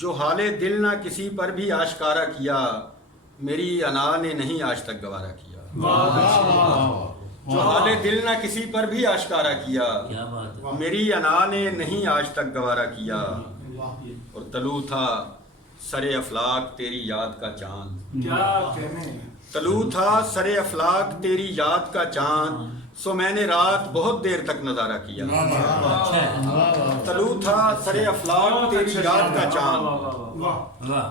جو حال دل نہ کسی پر بھی آشکارا کیا میری انا نے نہیں آج تک گوارا کیا. جو حال دل نہ کسی پر بھی آشکارا کیا میری انا نے نہیں آج تک گوارا کیا. اور طلوع تھا سر افلاک تیری یاد کا چاند, طلوع تھا سر افلاک تیری یاد کا چاند, سو میں نے رات بہت دیر تک نظارہ کیا. طلوع تھا سر افلاک تیری یاد کا چاند,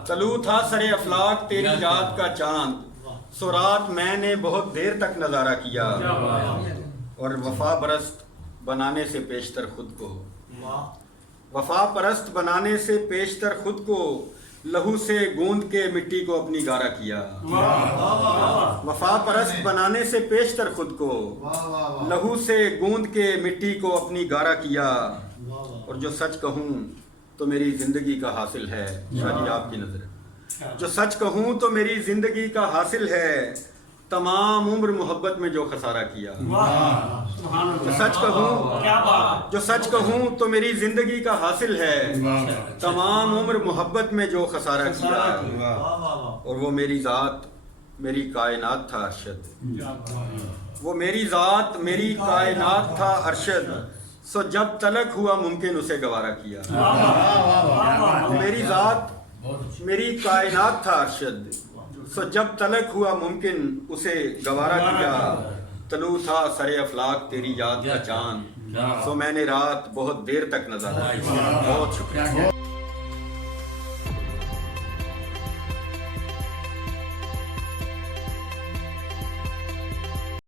طلوع تھا سر افلاک تیری یاد کا چاند, سو رات میں نے بہت دیر تک نظارہ کیا. اور وفا پرست بنانے سے پیشتر خود کو, وفا پرست بنانے سے پیشتر خود کو, لہو سے گوند کے مٹی کو اپنی گارا کیا. وفا پرست بنانے سے پیشتر خود کو, لہو سے گوند کے مٹی کو اپنی گارا کیا. اور جو سچ کہوں تو میری زندگی کا حاصل ہے, شاہ جی آپ کی نظر, جو سچ کہوں تو میری زندگی کا حاصل ہے, تمام عمر محبت میں جو خسارہ کیا. جو سچ کہوں, جو سچ کہوں تو میری زندگی کا حاصل ہے, تمام عمر محبت میں جو خسارہ کیا. اور وہ میری ذات میری کائنات تھا ارشد, وہ میری ذات میری کائنات تھا ارشد, سو جب تلک ہوا ممکن اسے گوارا کیا. میری ذات میری کائنات تھا ارشد, سو جب تلک ہوا ممکن اسے گوارا کیا. طلوع تھا سر افلاک تیری یاد کا چاند, سو میں نے رات بہت دیر تک نظارہ کیا. بہت شکریہ.